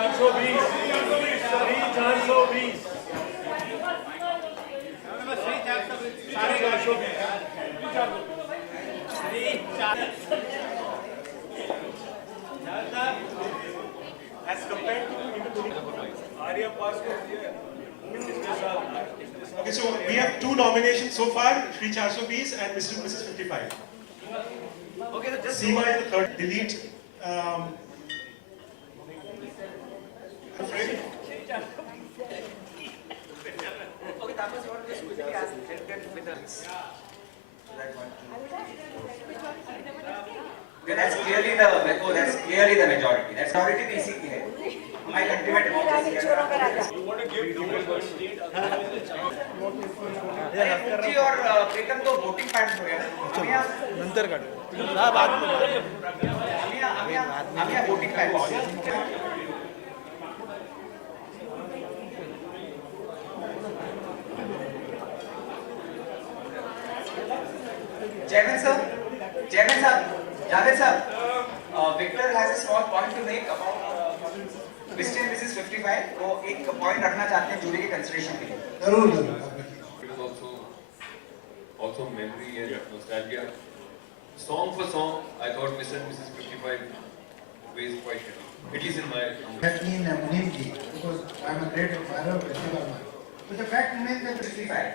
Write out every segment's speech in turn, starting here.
Okay, so we have two nominations so far, Shri 420 and Mr. and Mrs. 55. Okay, so just Seema is the third. Delete. Afraid? okay, Tamas, you want to just quickly ask get with us. That one. Okay, that's clearly the majority. That's majority DC की है. My ultimate democracy है. You want to give people state जी और प्रीतम तो voting pants हो गया. नंतर काढ. बाद में. हम यहाँ voting pants. Chairman sir, Javed sir, Victor has a small point to make about Mr. and Mrs. 55 को एक point रखना चाहते हैं जूरी के consideration के लिए. जरूर. It is also memory and nostalgia. Song for song, I thought Mr. and Mrs. 55 weighs quite heavy. At least in my. Let me name because I am a great admirer of Mr. Verma. But the fact remains that 55.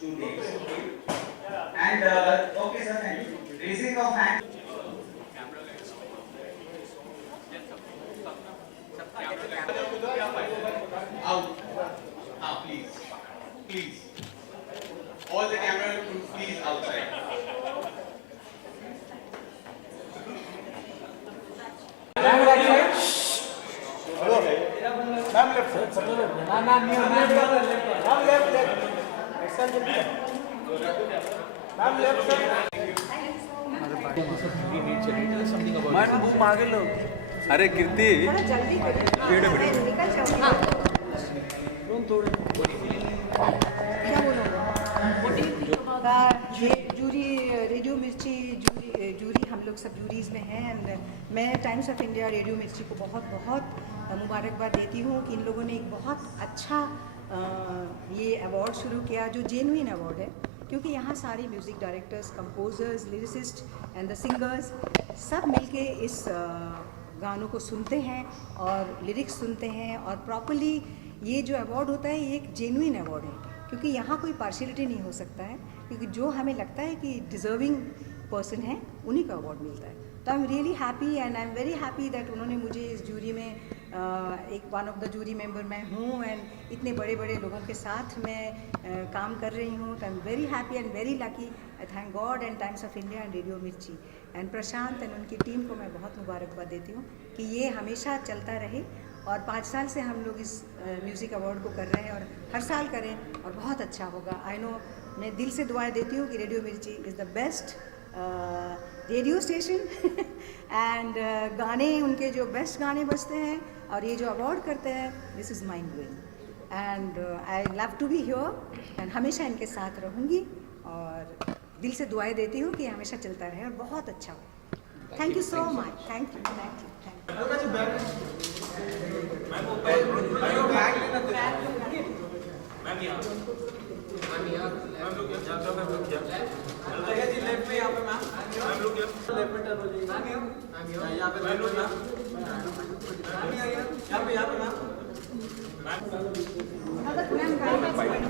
Two names. And okay sir, thank you. Raising of hand. Out. Please. All the camera crew, please outside. अरे कीर्ती jury radio मिर्ची jury हम लोग सब juries में हैं and मैं times of India radio मिर्ची को बहुत बहुत मुबारकबाद देती हूँ कि इन लोगों ने एक बहुत अच्छा ये अवार्ड शुरू किया जो जेन्युइन अवार्ड है क्योंकि यहाँ सारे music directors composers lyricist and the singers सब मिलके इस गानों को सुनते हैं और लिरिक्स सुनते हैं और प्रॉपर्ली ये जो अवार्ड होता है ये एक जेन्युइन अवार्ड है क्योंकि यहाँ कोई पार्शियलिटी नहीं हो सकता है क्योंकि जो हमें लगता है कि डिज़र्विंग पर्सन है उन्हीं का अवार्ड मिलता है तो I am really happy and I am very happy that उन्होंने मुझे इस जूरी में एक one of the jury member मैं हूँ एंड इतने बड़े बड़े लोगों के साथ मैं काम कर रही हूँ तो I am very happy and very lucky I thank God and times of India and radio मिर्ची एंड प्रशांत एंड उनकी टीम को मैं बहुत मुबारकबाद देती हूँ कि ये हमेशा चलता रहे और 5 साल से हम लोग इस म्यूज़िक अवार्ड को कर रहे हैं और हर साल करें और बहुत अच्छा होगा आई नो मैं दिल से दुआएं देती हूँ कि रेडियो मिर्ची is the best radio station and गाने उनके जो बेस्ट गाने बजते हैं और ये जो अवार्ड करते हैं this is mind blowing and I love to be here and हमेशा इनके साथ रहूँगी और दिल से दुआएं देती हूँ कि हमेशा चलता रहे और बहुत अच्छा हो thank you so much thank you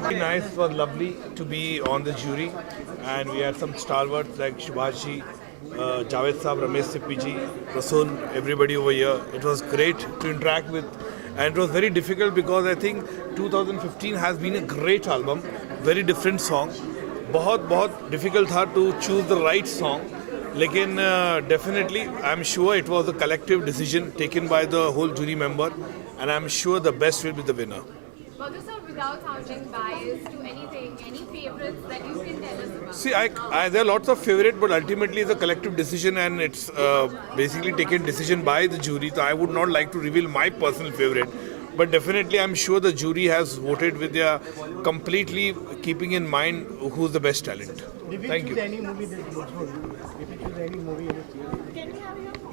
Very nice. It was lovely to be on the jury, and we had some stalwarts like Subhash ji, Javed Saab, Ramesh Sippy ji, Rasool, everybody over here. It was great to interact with, and it was very difficult because I think 2015 has been a great album, very different song. बहुत difficult था to choose the right song. लेकिन definitely I'm sure it was a collective decision taken by the whole jury member, and I'm sure the best will be the winner. But sir, without sounding biased to anything, any favorites that you can tell us about? See, there are lots of favorites, but ultimately it's a collective decision, and it's basically taken decision by the jury. So I would not like to reveal my personal favorite, but definitely I'm sure the jury has voted with their completely keeping in mind who's the best talent. Thank you. Any movie that you choose? If you choose any movie,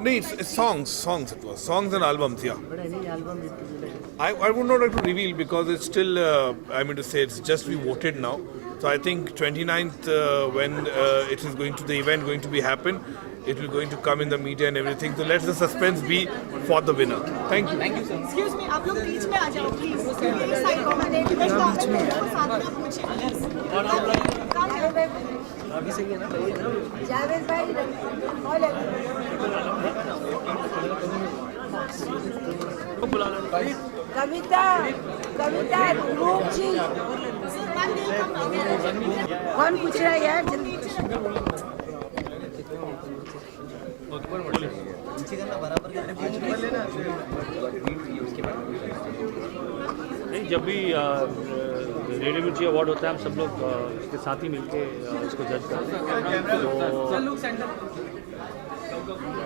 No, it's songs it was. Songs and albums, yeah. But any album I would not like to reveal because it's still, I mean to say, it's just we voted now. So I think 29th, when it is going to, the event going to be happen, it will going to come in the media and everything. So let the suspense be for the winner. Thank you. Thank you, sir. Excuse me, आप लोग बीच में आ जाओ please. ये side comedy में साथ में पूछिए please. अभी सही है ना? जावेद भाई कविता रूप जी कौन पूछ रहा है यार जल्दी नहीं, जब भी रेडियो मिर्ची अवार्ड होता है हम सब लोग इसके साथ ही मिलके इसको जज करते हैं।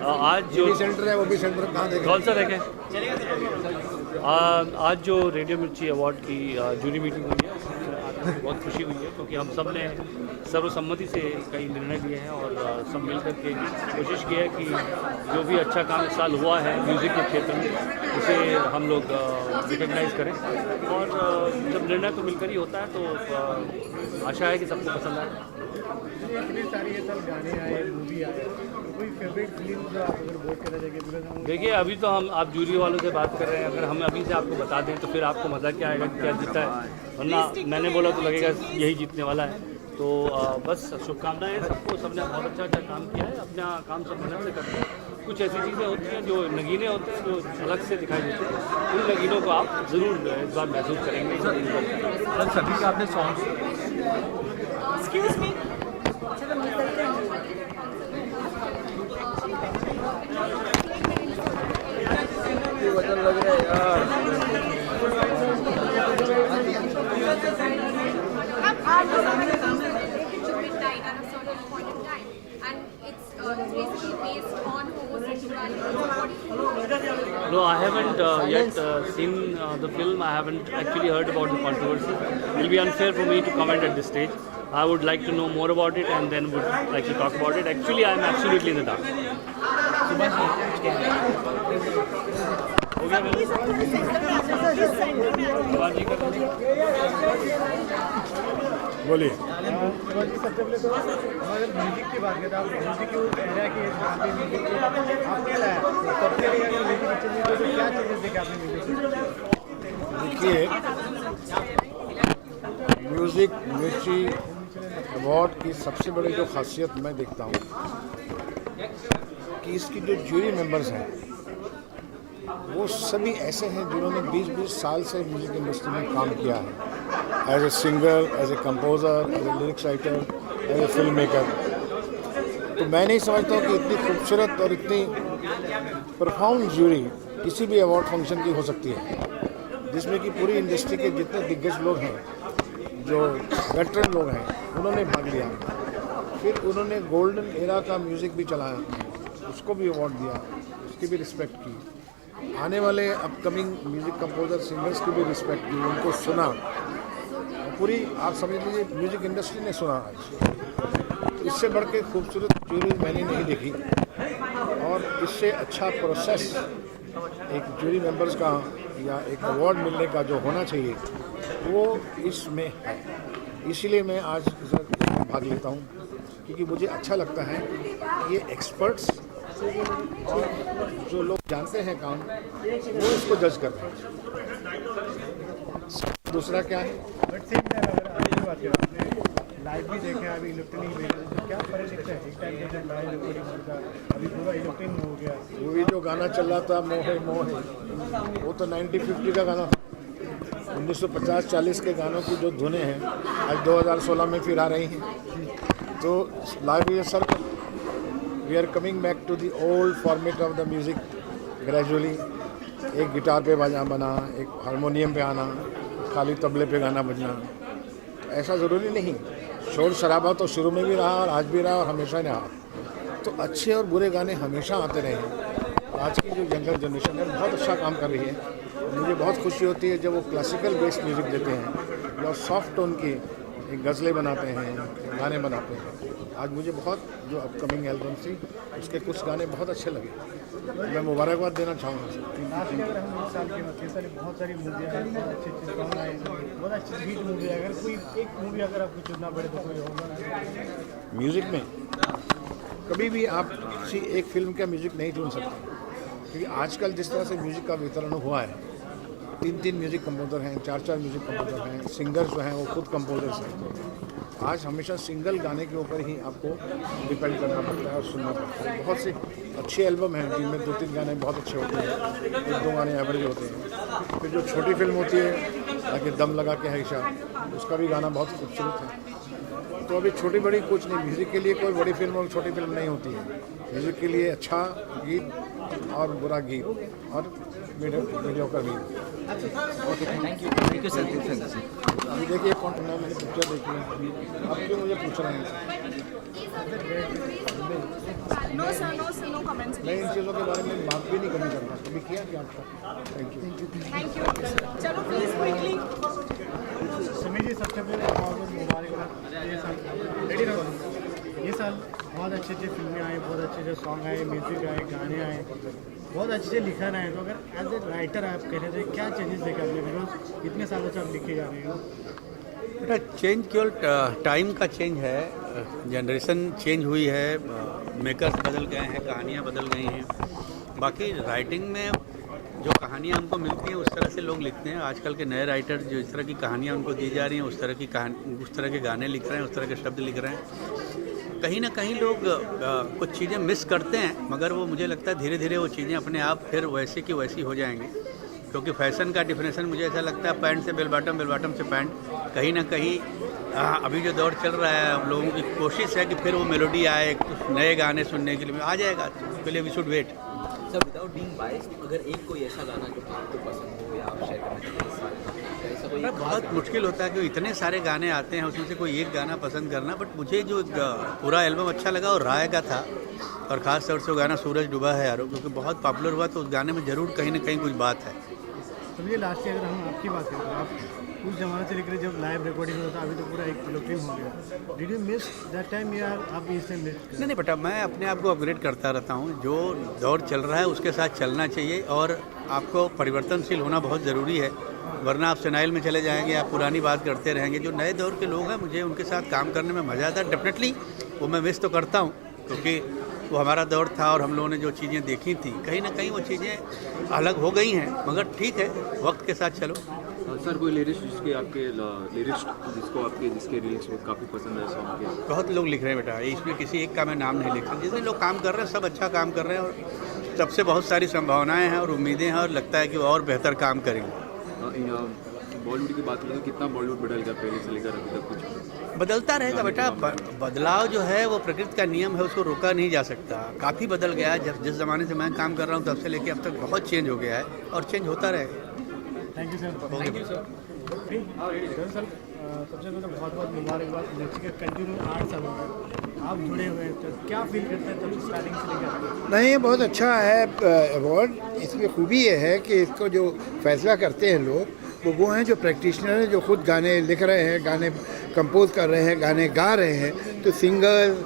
तो आज जो सेंटर है वो भी सेंटर कहाँ देखें? कौन सा देखें? आज जो रेडियो मिर्ची अवार्ड की जूरी मीटिंग हुई है उसमें बहुत खुशी हुई है क्योंकि हम सब ने सर्वसम्मति से कई निर्णय लिए हैं और सब मिल कर के कोशिश की है कि जो भी अच्छा काम इस साल हुआ है म्यूज़िक के क्षेत्र में उसे हम लोग रिकग्नाइज़ करें और जब निर्णय तो मिलकर ही होता है तो आशा है कि सबको पसंद आए। इतने सारे ये सब गाने आए, मूवी आए, कोई फेवरेट फिल्म जो आप अगर वोट करना चाहिए? देखिए अभी तो हम आप जूरी वालों से बात कर रहे हैं, अगर हम अभी से आपको बता दें तो फिर आपको मज़ा क्या आएगा क्या जीता है, वरना मैंने बोला तो लगेगा यही जीतने वाला है। तो बस शुभकामनाएं सबको, सबने बहुत अच्छा अच्छा काम किया है, अपना काम सब मेहनत से करते हैं। कुछ ऐसी चीज़ें होती हैं जो नगीने होते हैं जो अलग से दिखाई देते हैं, उन नगीनों को आप ज़रूर इस बार महसूस करेंगे। सभी का आपने सॉन्ग एक्सक्यूज मी वजन लग रहा है यार। Midnight at a certain point in time, and it's basically based on homosexuality. No, I haven't yet seen the film. I haven't actually heard about the controversy. It will be unfair for me to comment at this stage. I would like to know more about it and then would like to talk about it. Actually, I am absolutely in the dark. बोलिए। सबसे पहले तो अगर music की बात करें तो आप म्यूजिक की एरा के हिसाब से म्यूजिक की आपने लाया सबसे पहले अगर म्यूजिक अच्छी चीज़ तो क्या चीज़ें देखें आपने म्यूजिक? देखिए, म्यूज़िक मिर्ची अवार्ड की सबसे बड़ी जो खासियत मैं देखता हूँ कि इसकी जो जूरी मेंबर्स हैं वो सभी ऐसे हैं जिन्होंने 20-20 साल से म्यूज़िक इंडस्ट्री में काम किया है, as a singer, as a composer, as a lyrics writer, as a film maker. तो मैं नहीं समझता हूँ कि इतनी खूबसूरत और इतनी प्रोफाउंड जूरी किसी भी अवार्ड फंक्शन की हो सकती है, जिसमें कि पूरी इंडस्ट्री के जितने दिग्गज लोग हैं, जो वेटरन लोग हैं, उन्होंने भाग लिया। फिर उन्होंने गोल्डन एरा का म्यूज़िक भी चलाया, उसको भी अवार्ड दिया, उसकी भी रिस्पेक्ट की। आने वाले अपकमिंग म्यूज़िक कंपोजर सिंगर्स की भी रिस्पेक्ट की, उनको सुना। पूरी आप समझ लीजिए म्यूज़िक इंडस्ट्री ने सुना आज। इससे बढ़ के खूबसूरत जूरी मैंने नहीं देखी और इससे अच्छा प्रोसेस एक जूरी मेंबर्स का या एक अवार्ड मिलने का जो होना चाहिए वो इसमें है। इसीलिए मैं आज इसमें भाग लेता हूँ क्योंकि मुझे अच्छा लगता है कि ये एक्सपर्ट्स और जो लोग जानते हैं काम वो इसको जज कर रहे हैं। दूसरा क्या है, बट सेम टाइम अगर आपकी बात करें आपने लाइव भी देखे अभी इलेक्ट्रॉनिक में तो क्या फर्क दिखता है? एक टाइम जब लाइव रिकॉर्डिंग होता अभी पूरा इलेक्ट्रॉनिक हो गया। वो भी जो गाना चल रहा था मोहे मोहे, वो तो 1950 का गाना था। 1950-40 के गानों की जो धुनें हैं आज 2016 में फिर आ रही हैं। तो लाइव ये sir we are coming back to the old format of the music gradually. एक गिटार पे बना, एक हारमोनियम पे आना, खाली तबले पे गाना बजना। ऐसा ज़रूरी नहीं, शोर शराबा तो शुरू में भी रहा और आज भी रहा और हमेशा रहा। तो अच्छे और बुरे गाने हमेशा आते रहे हैं। आज की जो यंगर जनरेशन है बहुत अच्छा काम कर रही है। मुझे बहुत खुशी होती है जब वो क्लासिकल बेस्ड म्यूज़िक देते हैं या सॉफ्ट टोन की एक गज़लें बनाते हैं, गाने बनाते हैं। आज मुझे बहुत जो अपकमिंग एल्बम थी उसके कुछ गाने बहुत अच्छे लगे, मैं मुबारकबाद देना चाहूँगा। लास्ट में अगर हम इस साल के मतलब सारी बहुत सारी मूवियाँ हैं, बहुत अच्छे अच्छे सॉन्ग आए, बहुत अच्छी हिट मूवी है, अगर कोई एक मूवी अगर आपको चुनना पड़े तो कोई होगा? म्यूज़िक में कभी भी आप किसी एक फिल्म का म्यूज़िक नहीं चुन सकते, क्योंकि आजकल जिस तरह से म्यूज़िक का वितरण हुआ है, 3 म्यूज़िक कंपोजर हैं, 4 म्यूज़िक कंपोजर हैं, सिंगर्स जो हैं वो खुद कंपोजर्स हैं। आज हमेशा सिंगल गाने के ऊपर ही आपको डिपेंड करना पड़ता है और सुनना पड़ता है। बहुत से अच्छे एल्बम हैं जिनमें 2-3 गाने बहुत अच्छे होते हैं, 1-2 गाने एवरेज होते हैं। फिर जो छोटी फिल्म होती है ताकि दम लगा के हैशा, उसका भी गाना बहुत खूबसूरत है। तो अभी छोटी बड़ी कुछ नहीं, म्यूज़िक के लिए कोई बड़ी फिल्म और छोटी फिल्म नहीं होती है। म्यूज़िक के लिए अच्छा गीत और बुरा गीत और मीडियोकर गीत। Thank you sir. अभी देखिए कौन है, मैंने पिक्चर देखी है, आप क्यों मुझे पूछ रहे हैं? No sir, no comments. मैं इन चीज़ों के बारे में बात भी नहीं करना चाहता, कभी किया क्या आपका? Thank you. चलो प्लीज क्विकली। समीर जी, सबसे पहले बहुत बहुत मुबारकबाद। ये साल बहुत अच्छे अच्छे फिल्में आई, बहुत अच्छे अच्छे सॉन्ग आए, म्यूजिक आए, गाने आए, बहुत अच्छे से लिखा रहे हैं। तो अगर एज ए राइटर आप कह रहे थे क्या चेंजेस देखे आपने, बिकॉज इतने सालों से आप लिखे जा रहे हो? बेटा चेंज केवल टाइम का चेंज है, जनरेशन चेंज हुई है, मेकर्स बदल गए हैं, कहानियाँ बदल गई हैं। बाकी राइटिंग में जो कहानियाँ हमको मिलती हैं उस तरह से लोग लिखते हैं। आजकल के नए राइटर जो इस तरह की कहानियाँ उनको दी जा रही हैं, उस तरह की कहानी, उस तरह के गाने लिख रहे हैं, उस तरह के शब्द लिख रहे हैं। कहीं ना कहीं लोग कुछ चीज़ें मिस करते हैं, मगर वो मुझे लगता है धीरे धीरे वो चीज़ें अपने आप फिर वैसे की वैसी हो जाएंगी। क्योंकि फैशन का डिफिनेशन मुझे ऐसा लगता है पैंट से बेल बॉटम, बेल बॉटम से पैंट। कहीं ना कहीं अभी जो दौर चल रहा है, हम लोगों की कोशिश है कि फिर वो मेलोडी आए, कुछ नए गाने सुनने के लिए आ जाएगा, पहले we should wait. Sir without being biased, अगर एक कोई ऐसा गाना जो आपको पसंद हो या आप शेयर करना चाहें, ऐसा कोई बहुत मुश्किल होता है कि इतने सारे गाने आते हैं, उसमें से कोई एक गाना पसंद करना। बट मुझे जो पूरा एल्बम अच्छा लगा और राय का था, और ख़ास तौर से वो गाना सूरज डूबा है यारो, क्योंकि बहुत पॉपुलर हुआ, तो उस गाने में ज़रूर कहीं ना कहीं कुछ बात है। समझिए लास्ट ईयर अगर हम आपकी बात करें तो आप उस ज़माने से लेकर जब लाइव रिकॉर्डिंग होता अभी तो पूरा एक फिल्म हो गया, did you miss that time या आप इस टाइम मिस? नहीं बेटा, मैं अपने आप को अपग्रेड करता रहता हूँ। जो दौर चल रहा है उसके साथ चलना चाहिए, और आपको परिवर्तनशील होना बहुत ज़रूरी है, वरना आप सेनाइल में चले जाएंगे, आप पुरानी बात करते रहेंगे। जो नए दौर के लोग हैं, मुझे उनके साथ काम करने में मज़ा आता है। डेफिनेटली वो मैं मिस तो करता हूँ, क्योंकि वो हमारा दौर था और हम लोगों ने जो चीज़ें देखी थी, कहीं ना कहीं वो चीज़ें अलग हो गई हैं, मगर ठीक है, वक्त के साथ चलो। सर कोई लिरिक्स जिसको आपके लिरिक्स काफ़ी पसंद है सॉन्ग के? बहुत लोग लिख रहे हैं बेटा, इसमें किसी एक का मैं नाम नहीं लिख सकता। जितने लोग काम कर रहे हैं सब अच्छा काम कर रहे हैं, और सबसे बहुत सारी संभावनाएं हैं और उम्मीदें हैं, और लगता है कि वो और बेहतर काम करेंगे। बॉलीवुड की बात करें तो कितना बॉलीवुड बदल गया पहले से लेकर अभी तक? कुछ बदलता रहेगा बेटा, बदलाव जो है वो प्रकृति का नियम है, उसको रोका नहीं जा सकता। काफ़ी बदल गया है, जिस ज़माने से मैं काम कर रहा हूँ तब से लेके अब तक बहुत चेंज हो गया है, और चेंज होता रहेगा। Thank you sir. Thank you sir. Sir सबसे पहले बहुत बहुत मुबारकबाद, मिर्ची के कंटिन्यू 8 साल हो गए आप जुड़े हुए हैं, तो क्या फील करते हैं तब स्टार्टिंग से लेकर? नहीं, ये बहुत अच्छा है अवार्ड। इसमें खूबी ये है कि इसको जो फैसला करते हैं लोग, वो हैं जो प्रैक्टिशनर हैं, जो खुद गाने लिख रहे हैं, गाने कंपोज कर रहे हैं, गाने गा रहे हैं। तो सिंगर्स,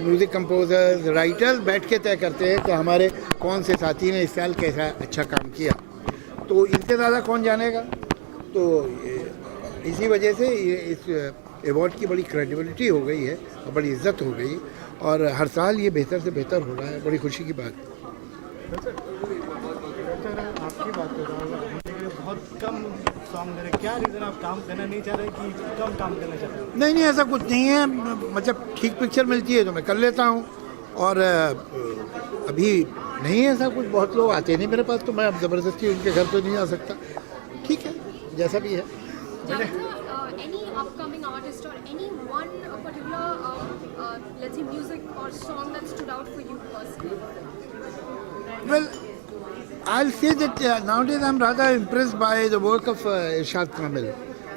म्यूज़िक कंपोजर्स, राइटर्स बैठ के तय करते हैं कि हमारे कौन से साथी ने इस साल कैसा अच्छा काम किया। तो इनसे ज़्यादा कौन जानेगा। तो इसी वजह से ये इस अवार्ड की बड़ी क्रेडिबिलिटी हो गई है और बड़ी इज्जत हो गई, और हर साल ये बेहतर से बेहतर हो रहा है, बड़ी खुशी की बात है। आपकी बात कर रहा हूँ, बहुत कम सॉन्ग दे रहे, क्या रीज़न आप काम करना नहीं चाह रहे कि कम काम करना चाहते हैं? नहीं, ऐसा कुछ नहीं है, मतलब ठीक पिक्चर मिलती है तो मैं कर लेता हूँ, और अभी नहीं है ऐसा कुछ। बहुत लोग आते नहीं मेरे पास, तो मैं अब ज़बरदस्ती उनके घर तो नहीं आ सकता। ठीक है, जैसा भी है। Any upcoming artist or any one particular, let's say, music or song that stood out for you personally? Well, I'll say that nowadays I'm rather impressed by the work of Irshad Kamil.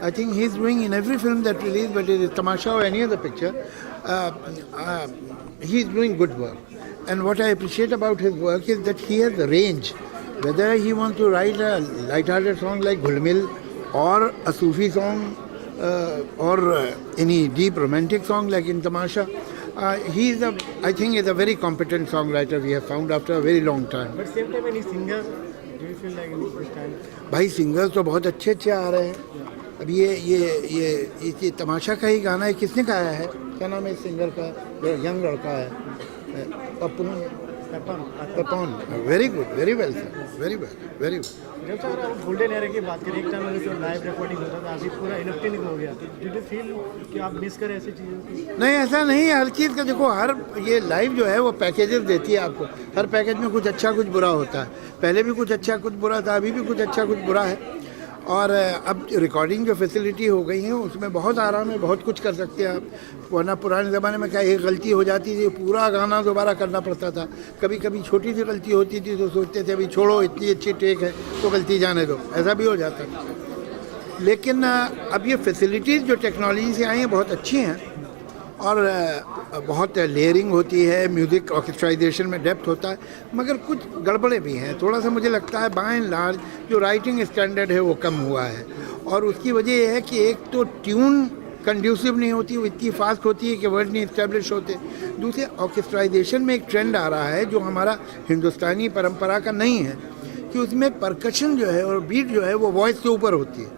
I think he's doing in every film that released, whether it is Tamasha or any other picture, he's doing good work. And what I appreciate about his work is that he has the range. Whether he wants to write a light-hearted song like Gulmil, or a Sufi song, or any deep romantic song like in Tamasha, he is I think is a very competent songwriter we have found after a very long time. But same time, any singer, do you feel like in this time? भाई singers तो बहुत अच्छे अच्छे आ रहे हैं. अब ये तमाशा का ही गाना है. किसने गाया है? क्या नाम है इस सिंगर का? यंग लड़का है, Papan. Very good, very well sir, very well, very well. जब सर आप गोल्डन एरा की बात करें, एक टाइम में जो लाइव रिकॉर्डिंग होता था, अभी पूरा इलेक्ट्रॉनिक हो गया. डिड यू फील कि आप मिस करें ऐसी चीज़ों की? नहीं, ऐसा नहीं है. हर चीज़ का देखो, हर ये लाइव जो है वो पैकेजेस देती है आपको. हर पैकेज में कुछ अच्छा कुछ बुरा होता है. पहले भी कुछ अच्छा कुछ बुरा था, अभी भी कुछ अच्छा कुछ बुरा है. और अब रिकॉर्डिंग जो फैसिलिटी हो गई है उसमें बहुत आराम है, बहुत कुछ कर सकते हैं आप. वरना पुराने ज़माने में क्या एक गलती हो जाती थी, पूरा गाना दोबारा करना पड़ता था. कभी कभी छोटी सी गलती होती थी तो सोचते थे अभी छोड़ो, इतनी अच्छी टेक है तो गलती जाने दो, ऐसा भी हो जाता था. लेकिन अब ये फैसिलिटीज़ जो टेक्नोलॉजी से आई हैं बहुत अच्छी हैं और बहुत लेयरिंग होती है, म्यूज़िक ऑर्केस्ट्राइजेशन में डेप्थ होता है. मगर कुछ गड़बड़े भी हैं. थोड़ा सा मुझे लगता है बाय एंड लार्ज जो राइटिंग स्टैंडर्ड है वो कम हुआ है. और उसकी वजह यह है कि एक तो ट्यून कंड्यूसिव नहीं होती, वो इतनी फास्ट होती है कि वर्ड नहीं इस्टेब्लिश होते. दूसरे ऑर्केस्ट्राइजेशन में एक ट्रेंड आ रहा है जो हमारा हिंदुस्तानी परंपरा का नहीं है कि उसमें परकशन जो है और बीट जो है वो वॉइस से ऊपर होती है.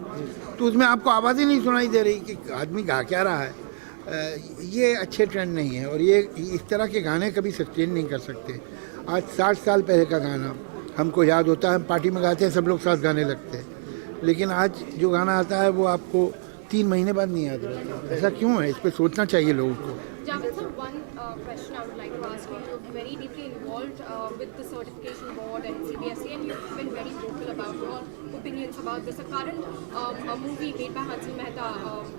तो उसमें आपको आवाज़ ही नहीं सुनाई दे रही कि आदमी गा क्या रहा है. ये अच्छे ट्रेंड नहीं है और ये इस तरह के गाने कभी सस्टेन नहीं कर सकते. आज 60 साल पहले का गाना हमको याद होता है, हम पार्टी में गाते हैं, सब लोग साथ गाने लगते हैं. लेकिन आज जो गाना आता है वो आपको 3 महीने बाद नहीं याद रहता. ऐसा क्यों है? इस पर सोचना चाहिए लोगों को. Javed sir, one question I would like to ask you. You're very deeply involved with the certification board and CBSE, and you've been very vocal about your opinions about this. A current a movie made by Hansal Mehta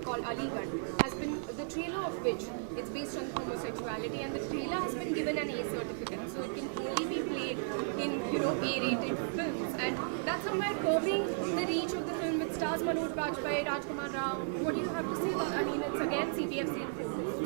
called Aligarh has been, the trailer of which it's based on homosexuality, and the trailer has been given an A certificate, so it can only be played in, you know, A-rated films, and that's somewhere curbing the reach of the film. It stars Manoj Bajpayee, Rajkumar Rao. What do you have to say about? I mean, it's again CBSE.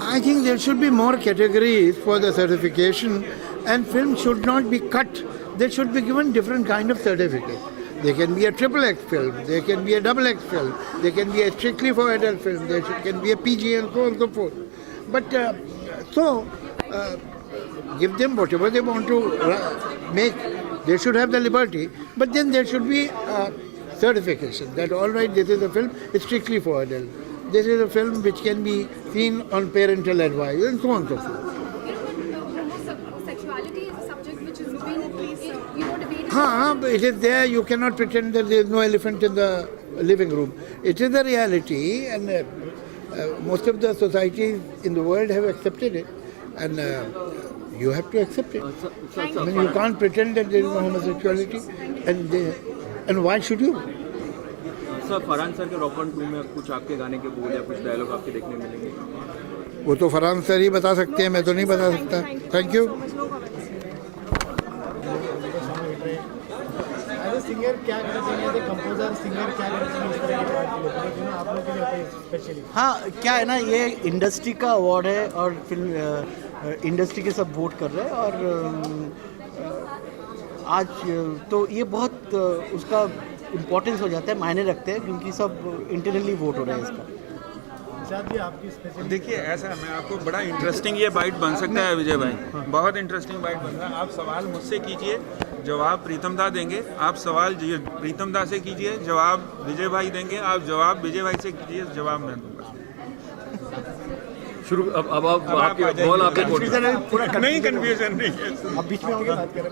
I think there should be more categories for the certification and film should not be cut. They should be given different kind of certificate. There can be a XXX film, there can be a XX film, there can be a strictly for adult film, there can be a PG and so on and so forth. But give them whatever they want to make. They should have the liberty, but then there should be certification that all right, this is a film, it's strictly for adult. This is a film which can be seen on parental advice and so on and so forth. Homosexuality is a subject which is being, you know, debated. But it is there. You cannot pretend that there is no elephant in the living room. It is a reality, and most of the societies in the world have accepted it, and you have to accept it. I mean, you can't pretend that there is no homosexuality, and why should you? Sir, Farhan sir के rock on 2 में कुछ आपके गाने के बोल या कुछ dialogue आपके देखने मिलेंगे? वो तो फरहान सर ही बता सकते हैं, मैं तो नहीं बता सकता. Thank you. As a singer क्या करना चाहिए, एज ए कंपोजर सिंगर क्या करना चाहिए इस तरह की बात की, आप लोग के लिए स्पेशली? हाँ, क्या है ना, ये इंडस्ट्री का अवार्ड है और फिल्म इंडस्ट्री के सब वोट कर रहे हैं. और आज तो ये बहुत उसका इम्पोर्टेंस हो जाता है, मायने रखते हैं, क्योंकि सब इंटरनली वोट हो रहे हैं इसका. देखिए, ऐसा मैं आपको बड़ा इंटरेस्टिंग ये बाइट बन सकता है विजय भाई, बहुत इंटरेस्टिंग बाइट बन रहा है. आप सवाल मुझसे कीजिए, जवाब प्रीतम दा देंगे. आप सवाल प्रीतम दा से कीजिए, जवाब विजय भाई देंगे. आप जवाब विजय भाई से कीजिए, जवाब मैं दूंगा. शुरू अब आपके बॉल आपके कोर्ट नहीं, कंफ्यूजन नहीं है. अब बीच में होंगे बात करें.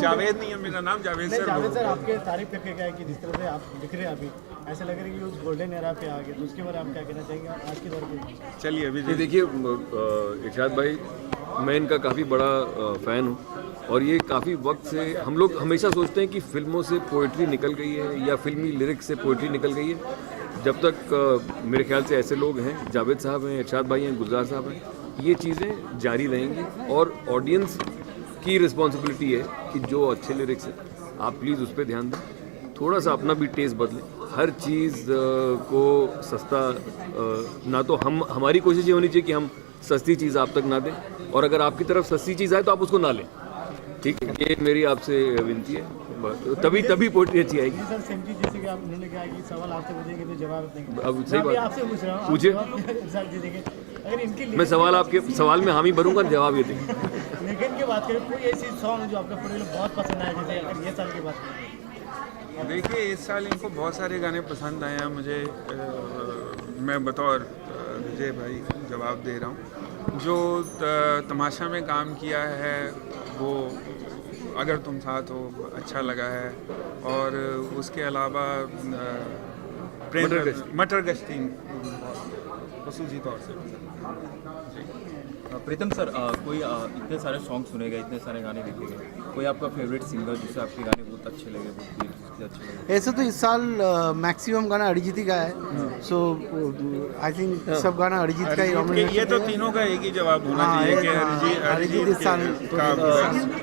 जावेद नहीं है मेरा नाम, जावेद सर. जावेद सर आपके तारीफ करके क्या है कि जिस तरह से आप दिख रहे हैं अभी, ऐसा लग रहा है कि उस गोल्डन एरा पे आ गए, तो उसके बारे में आप क्या कहना चाहेंगे आज के दौर पे? चलिए अभी देखिए, इरशाद भाई, मैं इनका काफ़ी बड़ा फ़ैन हूँ और ये काफ़ी वक्त से हम लोग हमेशा सोचते हैं कि फिल्मों से पोइट्री निकल गई है या फिल्मी लिरिक्स से पोइट्री निकल गई है. जब तक मेरे ख्याल से ऐसे लोग हैं, जावेद साहब हैं, इरशाद भाई हैं, गुलजार साहब हैं, ये चीज़ें जारी रहेंगी. और ऑडियंस की रिस्पॉन्सिबिलिटी है कि जो अच्छे लिरिक्स हैं आप प्लीज़ उस पर ध्यान दें, थोड़ा सा अपना भी टेस्ट बदलें. हर चीज़ को सस्ता ना, तो हमारी कोशिश ये होनी चाहिए कि हम सस्ती चीज़ आप तक ना दें, और अगर आपकी तरफ सस्ती चीज़ आए तो आप उसको ना लें. ठीक है, ये मेरी आपसे विनती है. तभी पोइट्री अच्छी आएगी. सर सेंटी जैसे कि आप उन्होंने कहा कि सवाल आपसे पूछेंगे तो जवाब देंगे. अब सही बात, आपसे पूछ रहा हूँ, पूछिए. सर जी देखिए, अगर इनकी मैं आपके सवाल में हामी भरूंगा, जवाब ये देंगे। लेकिन की बात करें, कोई ऐसी सॉन्ग जो आपको पूरे बहुत पसंद आया, जैसे अगर ये साल की बात करें? देखिए, इस साल इनको बहुत सारे गाने पसंद आए हैं मुझे। मैं बतौर विजय भाई जवाब दे रहा हूँ। जो तमाशा में काम किया है वो अगर तुम साथ हो अच्छा लगा है, और उसके अलावा मटर गश्ती खसूसी तौर से। प्रीतम सर, कोई इतने सारे सॉन्ग सुने गए, इतने सारे गाने देखे गए, कोई आपका फेवरेट सिंगर जिससे आपके गाने बहुत अच्छे लगे, बहुत अच्छे लगे? ऐसे तो इस साल मैक्सिमम गाना अरिजीत ही का है, सो आई थिंक सब गाना अरिजीत का ही। ये तो तीनों का एक ही जवाब होना चाहिए कि अरिजीत इस साल।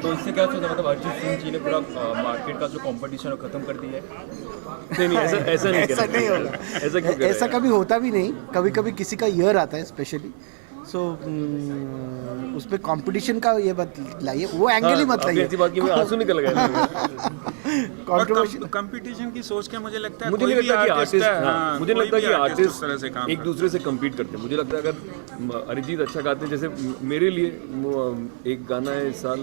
तो इससे क्या सोचा, मतलब अरिजीत सिंह जी ने पूरा मार्केट का जो कंपटीशन खत्म कर दिया है? नहीं, ऐसा नहीं होगा। ऐसा कभी होता भी नहीं। कभी कभी किसी का ईयर आता है स्पेशली, सो उस पे कंपटीशन का ये मत लाइए, वो एंगल ही मत लाइए। आंसू निकल गए। कंपटीशन की सोच के मुझे लगता है मुझे नहीं लगता कि आर्टिस्ट एक दूसरे से कम्पीट करते हैं। मुझे लगता है अगर अरिजीत अच्छा गाते हैं, जैसे मेरे लिए एक गाना है इस साल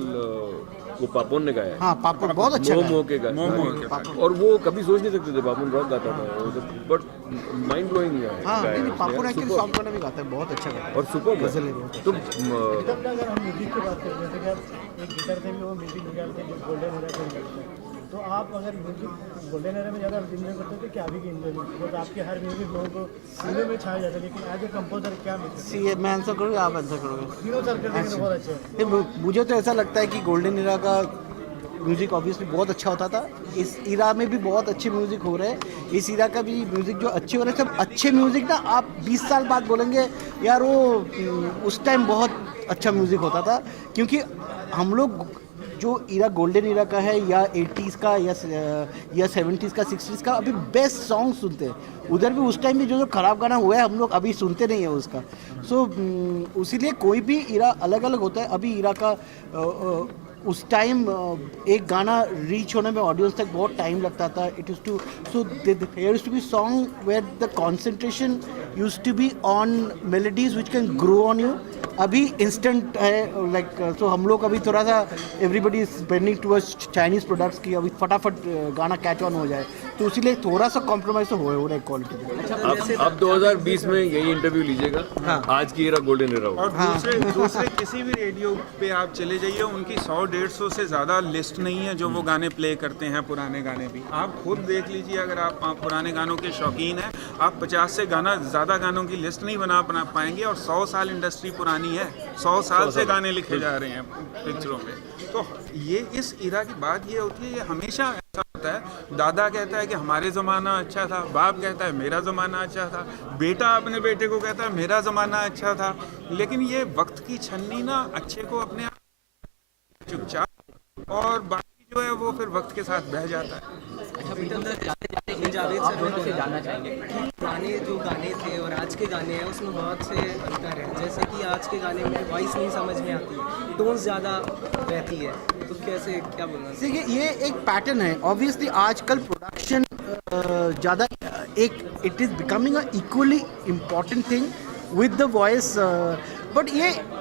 वो पापोन ने गाया है। हाँ, पापोन बहुत अच्छा मोह के गाया, और वो कभी सोच नहीं सकते थे पापोन रॉक गाता था, बट माइंड ब्लोइंग गाया। पापोन एक्चुअली सॉन्ग गाना भी गाता है, बहुत अच्छा गाता है और सुपर गजल है। तो अगर हम म्यूजिक की बात करते हैं, जैसे कि आप एक गिटार से भी वो म्यूजिक निकालते हैं जो गोल्डन एरा का है, तो आप अगर म्यूजिक गोल्डन एरा में ज़्यादा इंजॉय करते हो क्या अभी की इंजॉय करते हो? आपके हर म्यूजिक लोगों को सीने में छाया जाता है, लेकिन एज ए कंपोजर क्या मिलता? मैं आंसर करूँगा, आप आंसर करोगे? तीनों सर्कल बहुत अच्छे हैं। मुझे तो ऐसा लगता है कि गोल्डन एरा का म्यूज़िक ऑब्वियसली बहुत अच्छा होता था। इस इरा में भी बहुत अच्छे म्यूज़िक हो रहे हैं। इस इरा का भी म्यूज़िक जो अच्छे हो रहे हैं, सब अच्छे म्यूज़िक ना आप 20 साल बाद बोलेंगे यार वो उस टाइम बहुत अच्छा म्यूज़िक होता था, क्योंकि हम लोग जो इरा गोल्डन इरा का है या 80s का या 70s का 60s का अभी बेस्ट सॉन्ग सुनते हैं। उधर भी उस टाइम भी जो खराब गाना हुआ है हम लोग अभी सुनते नहीं है उसका। सो उसीलिए कोई भी इरा अलग अलग होता है। अभी इरा का उस टाइम एक गाना रीच होने में ऑडियंस तक बहुत टाइम लगता था। It use to so there used to be song where the concentration used to be on melodies which can grow on you. अभी इंस्टेंट है लाइक सो हम लोग अभी थोड़ा सा everybody is spending towards Chinese products की अभी फटाफट गाना कैच ऑन हो जाए, तो इसीलिए थोड़ा सा कॉम्प्रोमाइज तो हो रहा है क्वालिटी में। आप 2020 में यही इंटरव्यू लीजिएगा। हाँ। आज की एरा गोल्डन एरा और दूसरे किसी भी रेडियो पे आप चले जाइए, उनकी 100-150 से ज़्यादा लिस्ट नहीं है जो वो गाने प्ले करते हैं। पुराने गाने भी आप खुद देख लीजिए, अगर आप पुराने गानों के शौकीन हैं, आप 50 से ज़्यादा गानों की लिस्ट नहीं बना पाएंगे। और 100 साल इंडस्ट्री पुरानी है, 100 साल से गाने लिखे जा रहे हैं पिक्चरों में। तो ये इस इरा की बात ये होती है, ये हमेशा ऐसा होता है। दादा कहता है कि हमारे ज़माना अच्छा था, बाप कहता है मेरा ज़माना अच्छा था, बेटा अपने बेटे को कहता है मेरा ज़माना अच्छा था। लेकिन ये वक्त की छन्नी ना अच्छे को अपने आप चुपचाप, और बाकी जो है वो फिर वक्त के साथ बह जाता है। अच्छा प्रीतम सर, जावेद सर से जानना चाहेंगे कि पुराने जो गाने थे और आज के गाने हैं उसमें बहुत से अंतर है। जैसे कि आज के गाने में वॉइस नहीं समझ में आती, टोन ज़्यादा रहती है, तो कैसे क्या बोलना? देखिए ये एक पैटर्न है। ऑब्वियसली आजकल प्रोडक्शन ज़्यादा एक it is becoming a equally important thing with the voice, but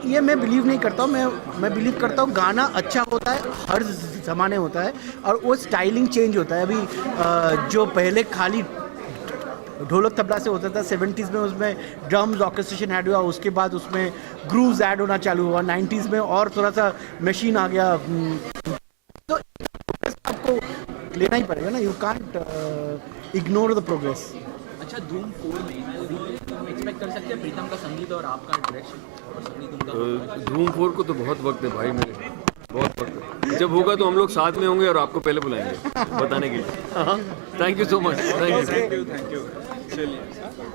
ये मैं बिलीव नहीं करता हूँ। मैं बिलीव करता हूँ गाना अच्छा होता है, हर ज़माने होता है, और वो स्टाइलिंग चेंज होता है। अभी जो पहले खाली ढोलक तबला से होता था 70s में, उसमें ड्रम्स ऑर्केस्ट्रेशन ऐड हुआ, उसके बाद उसमें ग्रूव्स ऐड होना चालू हुआ 90s में, और थोड़ा सा मशीन आ गया। तो आपको लेना ही पड़ेगा ना, you can't ignore the progress. अच्छा, धूम 4 में एक्सपेक्ट कर सकते हैं प्रीतम का संगीत और आपका डायरेक्शन और संगीत उनका? धूम 4 को तो बहुत वक्त है भाई मेरे, बहुत वक्त है। जब होगा तो हम लोग साथ में होंगे और आपको पहले बुलाएंगे बताने के लिए। Thank you so much. Thank you. चलिए।